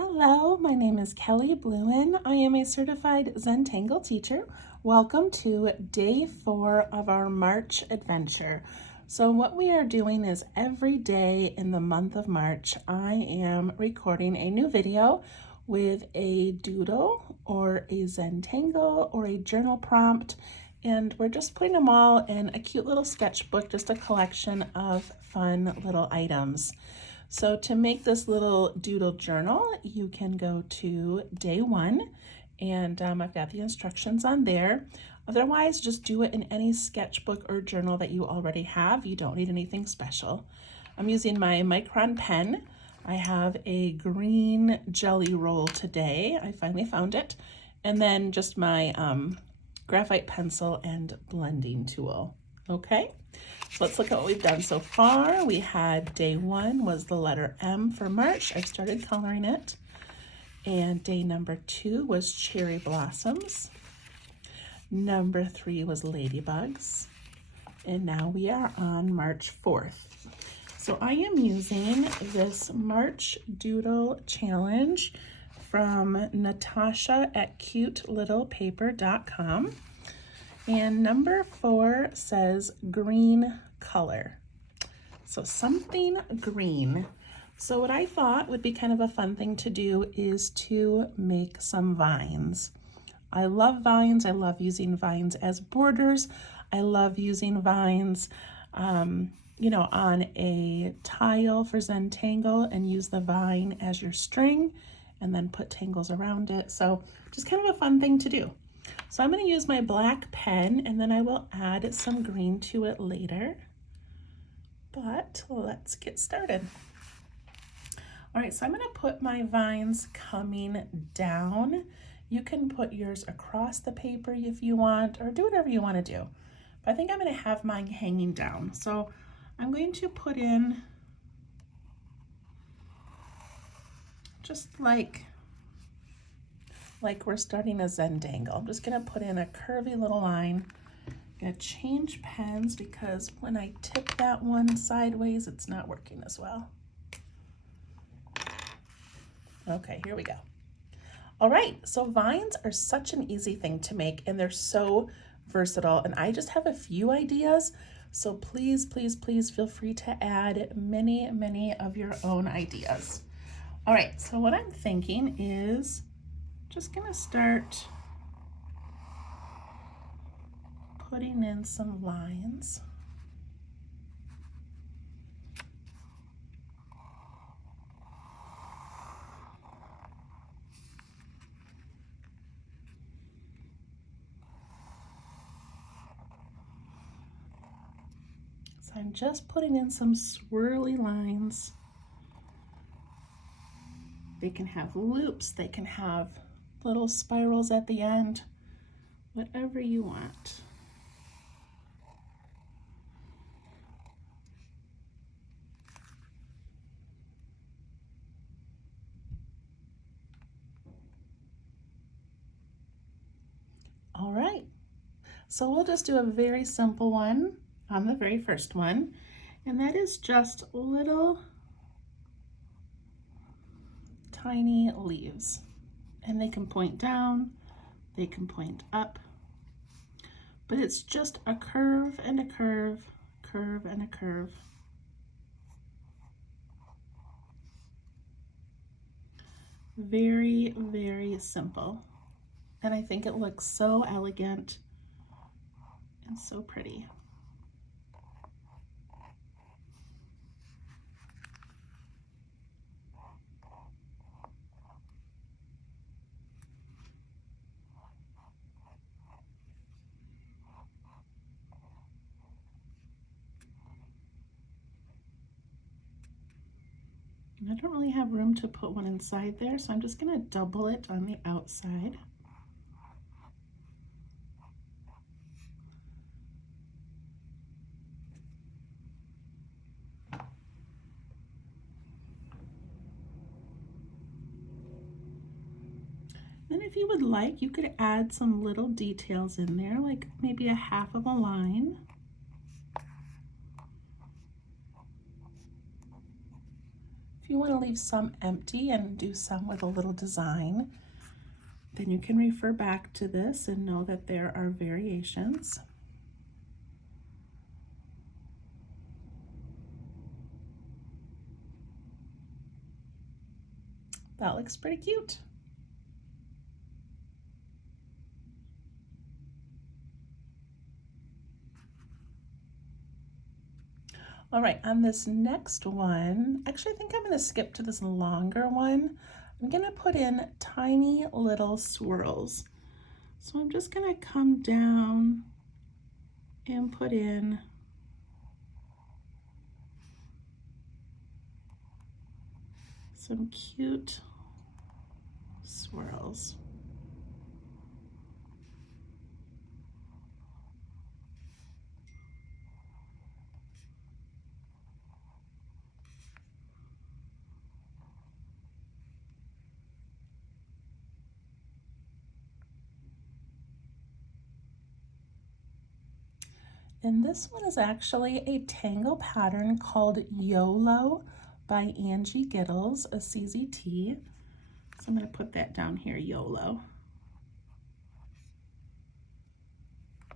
Hello, my name is Kelly Bluen. I am a certified Zentangle teacher. Welcome to day 4 of our March adventure. So what we are doing is every day in the month of March, I am recording a new video with a doodle or a Zentangle or a journal prompt. And we're just putting them all in a cute little sketchbook, just a collection of fun little items. So to make this little doodle journal, you can go to day 1 and I've got the instructions on there. Otherwise, just do it in any sketchbook or journal that you already have. You don't need anything special. I'm using my Micron pen. I have a green jelly roll today. I finally found it. And then just my graphite pencil and blending tool. Okay, so let's look at what we've done so far. We had day 1 was the letter M for March. I started coloring it. And day number 2 was cherry blossoms. Number 3 was ladybugs. And now we are on March 4th. So I am using this March Doodle Challenge from Natasha at cutelittlepaper.com. And number 4 says green color. So something green. So what I thought would be kind of a fun thing to do is to make some vines. I love vines. I love using vines as borders. I love using vines, on a tile for Zentangle and use the vine as your string and then put tangles around it. So just kind of a fun thing to do. So I'm going to use my black pen and then I will add some green to it later. But let's get started. All right, so I'm going to put my vines coming down. You can put yours across the paper if you want, or do whatever you want to do. But I think I'm going to have mine hanging down. So I'm going to put in just like we're starting a Zentangle. I'm just gonna put in a curvy little line. I'm gonna change pens because when I tip that one sideways, it's not working as well. Okay, here we go. All right, so vines are such an easy thing to make and they're so versatile, and I just have a few ideas. So please, please, please feel free to add many, many of your own ideas. All right, so what I'm thinking is just gonna start putting in some lines. So I'm just putting in some swirly lines. They can have loops, they can have little spirals at the end, whatever you want. All right, so we'll just do a very simple one on the very first one, and that is just little tiny leaves. And they can point down, they can point up, but it's just a curve and a curve, curve and a curve. Very, very simple. And I think it looks so elegant and so pretty. I don't really have room to put one inside there, so I'm just going to double it on the outside. Then if you would like, you could add some little details in there, like maybe a half of a line. If you you want to leave some empty and do some with a little design, then you can refer back to this and know that there are variations. That looks pretty cute. All right, on this next one, actually I think I'm gonna skip to this longer one. I'm gonna put in tiny little swirls. So I'm just gonna come down and put in some cute swirls. And this one is actually a tangle pattern called Yolo by Angie Giddles, a CZT. So I'm going to put that down here, Yolo.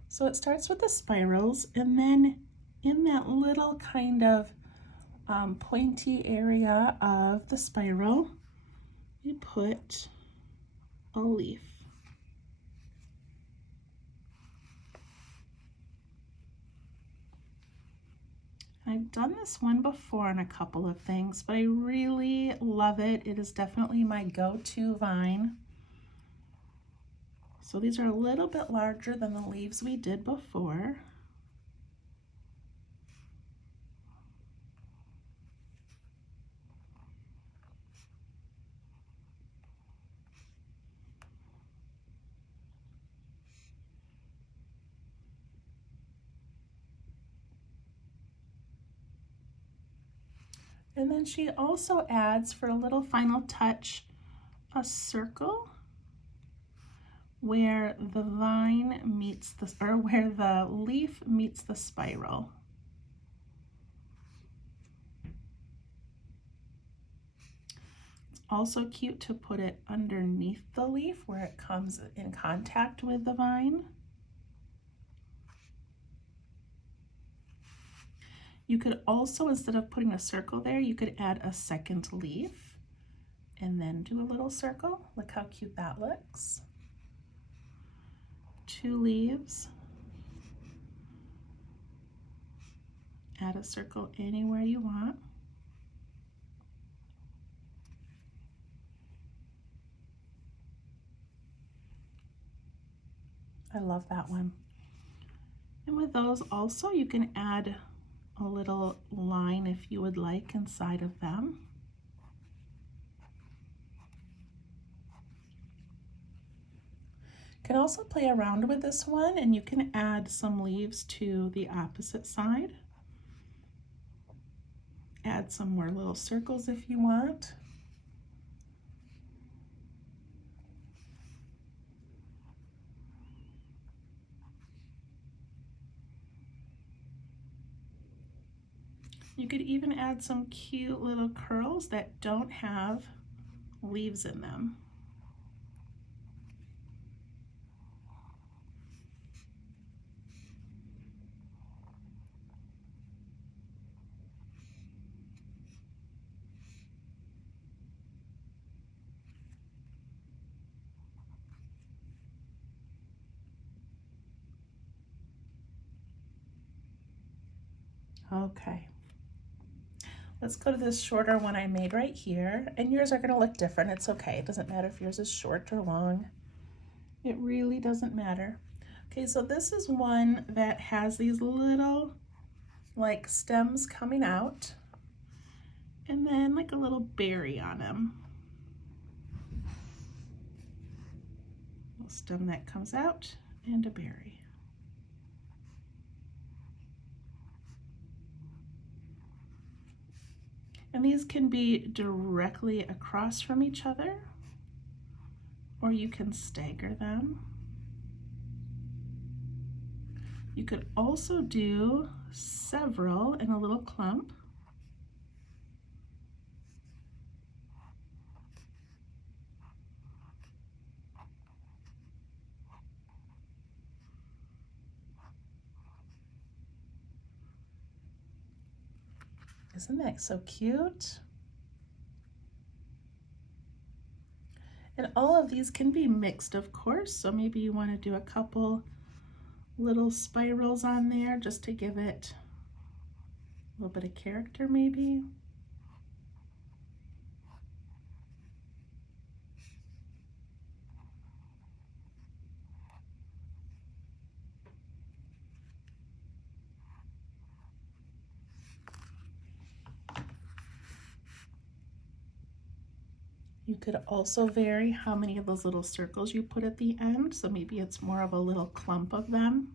So it starts with the spirals, and then in that little kind of pointy area of the spiral, we put a leaf. I've done this one before on a couple of things, but I really love it. It is definitely my go-to vine. So these are a little bit larger than the leaves we did before. And then she also adds, for a little final touch, a circle where the vine meets the, or where the leaf meets the spiral. It's also cute to put it underneath the leaf where it comes in contact with the vine. You could also, instead of putting a circle there, you could add a second leaf and then do a little circle. Look how cute that looks. 2 leaves. Add a circle anywhere you want. I love that one. And with those also, you can add a little line if you would like inside of them. You can also play around with this one, and you can add some leaves to the opposite side. Add some more little circles if you want. You could even add some cute little curls that don't have leaves in them. Okay. Let's go to this shorter one I made right here, and yours are going to look different. It's okay. It doesn't matter if yours is short or long. It really doesn't matter. Okay, so this is one that has these little like stems coming out and then like a little berry on them. A stem that comes out and a berry. And these can be directly across from each other, or you can stagger them. You could also do several in a little clump. Isn't that so cute? And all of these can be mixed, of course, so maybe you want to do a couple little spirals on there just to give it a little bit of character maybe. You could also vary how many of those little circles you put at the end, so maybe it's more of a little clump of them.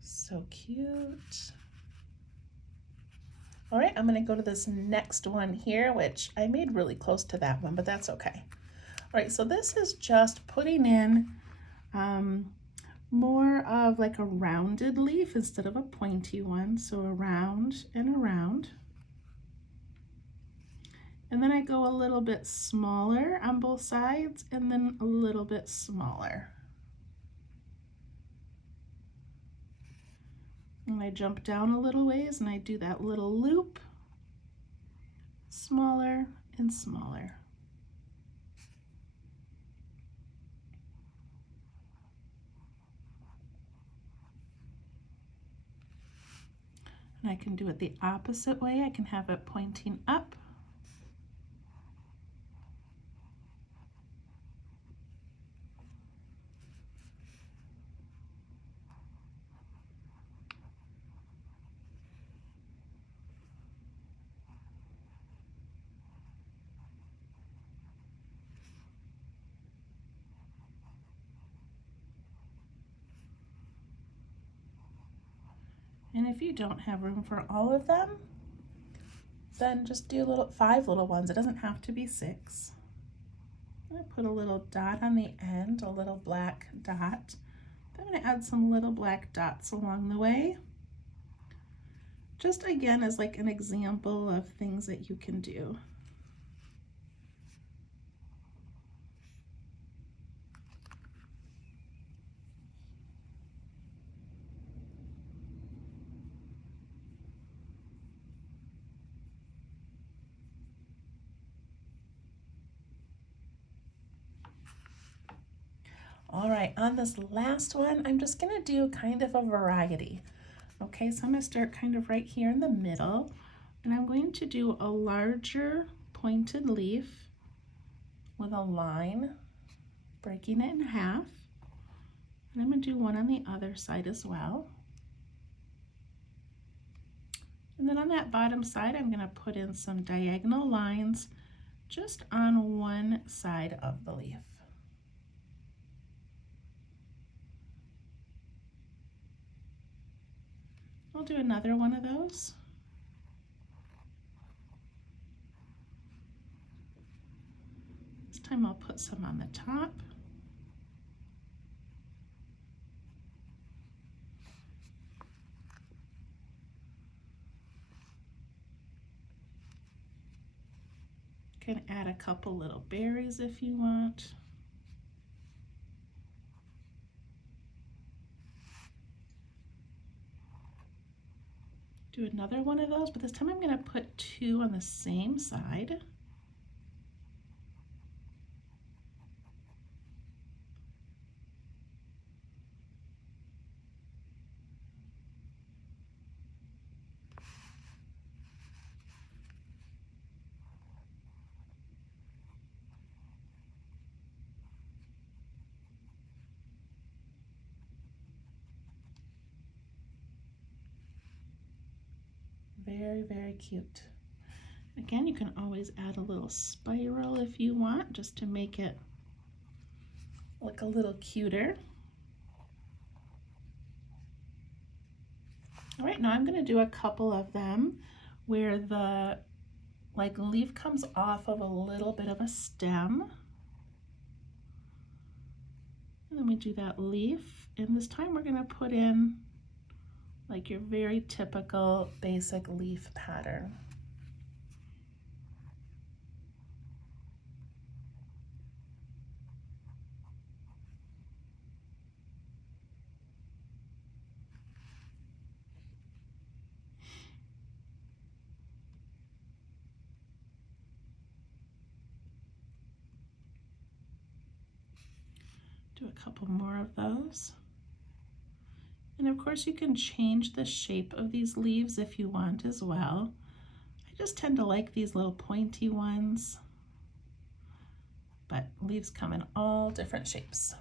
So cute. All right, I'm gonna go to this next one here, which I made really close to that one, but that's okay. All right, so this is just putting in more of like a rounded leaf instead of a pointy one. So around and around. And then I go a little bit smaller on both sides and then a little bit smaller. And I jump down a little ways and I do that little loop, smaller and smaller. And I can do it the opposite way. I can have it pointing up. And if you don't have room for all of them, then just do 5 little ones. It doesn't have to be 6. I put a little dot on the end, a little black dot. I'm going to add some little black dots along the way. Just again as like an example of things that you can do. All right, on this last one, I'm just gonna do kind of a variety. Okay, so I'm gonna start kind of right here in the middle, and I'm going to do a larger pointed leaf with a line, breaking it in half. And I'm gonna do one on the other side as well. And then on that bottom side, I'm gonna put in some diagonal lines just on one side of the leaf. I'll do another one of those. This time I'll put some on the top. You can add a couple little berries if you want. Do another one of those, but this time I'm going to put 2 on the same side. Very, very cute. Again, you can always add a little spiral if you want, just to make it look a little cuter. All right, now I'm going to do a couple of them where the leaf comes off of a little bit of a stem. And then we do that leaf, and this time we're going to put in like your very typical basic leaf pattern. Do a couple more of those. And of course you can change the shape of these leaves if you want as well. I just tend to like these little pointy ones, but leaves come in all different shapes.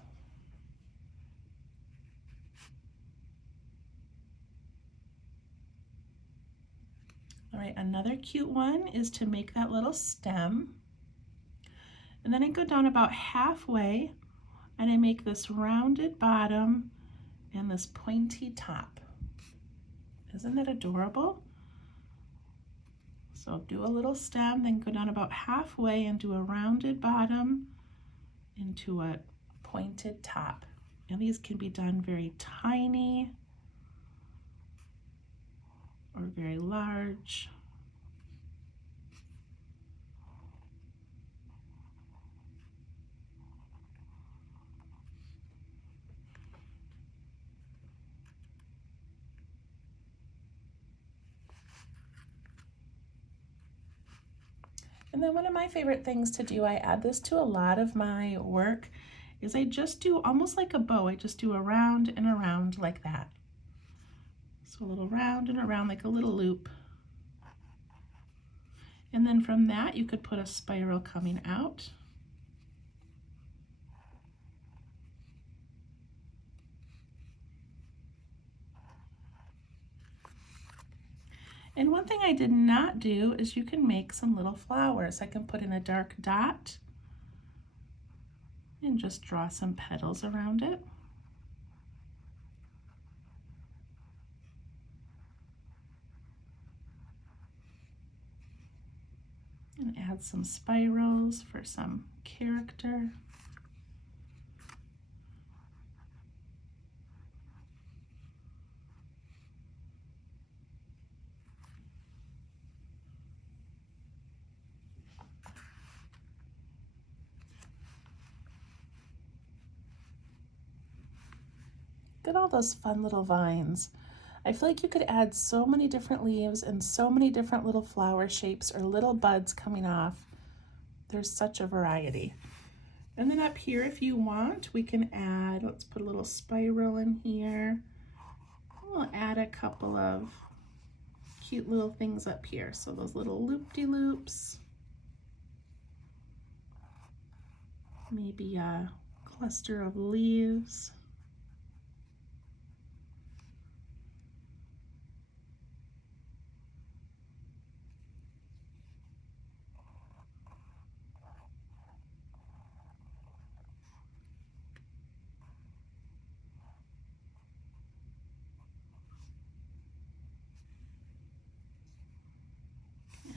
All right, another cute one is to make that little stem. And then I go down about halfway and I make this rounded bottom and this pointy top. Isn't it adorable? So do a little stem, then go down about halfway and do a rounded bottom into a pointed top. And these can be done very tiny or very large. And then one of my favorite things to do, I add this to a lot of my work, is I just do almost like a bow. I just do around and around like that. So a little round and around like a little loop. And then from that, you could put a spiral coming out. And one thing I did not do is you can make some little flowers. I can put in a dark dot and just draw some petals around it. And add some spirals for some character. Look at all those fun little vines. I feel like you could add so many different leaves and so many different little flower shapes or little buds coming off. There's such a variety. And then up here, if you want, we can add, let's put a little spiral in here. We'll add a couple of cute little things up here. So those little loop-de-loops. Maybe a cluster of leaves.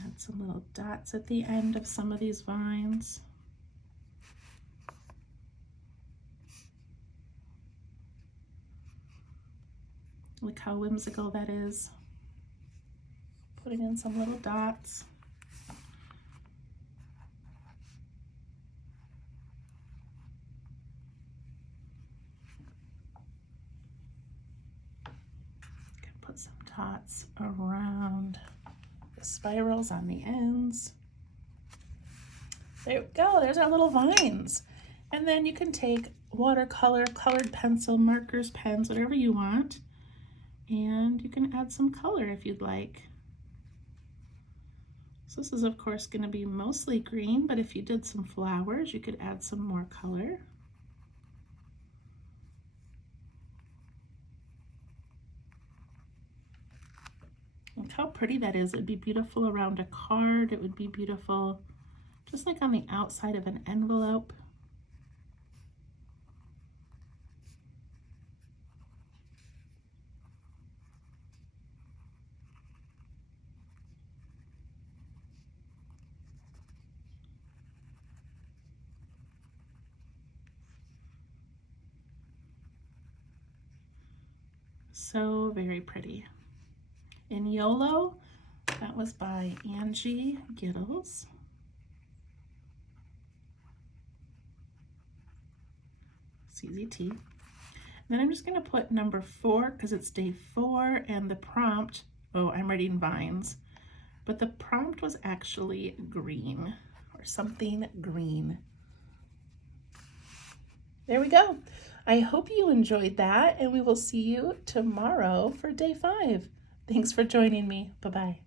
Add some little dots at the end of some of these vines. Look how whimsical that is. Putting in some little dots. Can put some dots around the spirals on the ends. There we go, there's our little vines. And then you can take watercolor, colored pencil, markers, pens, whatever you want, and you can add some color if you'd like. So this is of course going to be mostly green, but if you did some flowers, you could add some more color. Look how pretty that is. It would be beautiful around a card. It would be beautiful just like on the outside of an envelope. So very pretty. In Yolo, that was by Angie Giddles. CZT. Then I'm just going to put number 4 because it's day 4 and the prompt, oh, I'm writing vines, but the prompt was actually green or something green. There we go. I hope you enjoyed that, and we will see you tomorrow for day 5. Thanks for joining me. Bye-bye.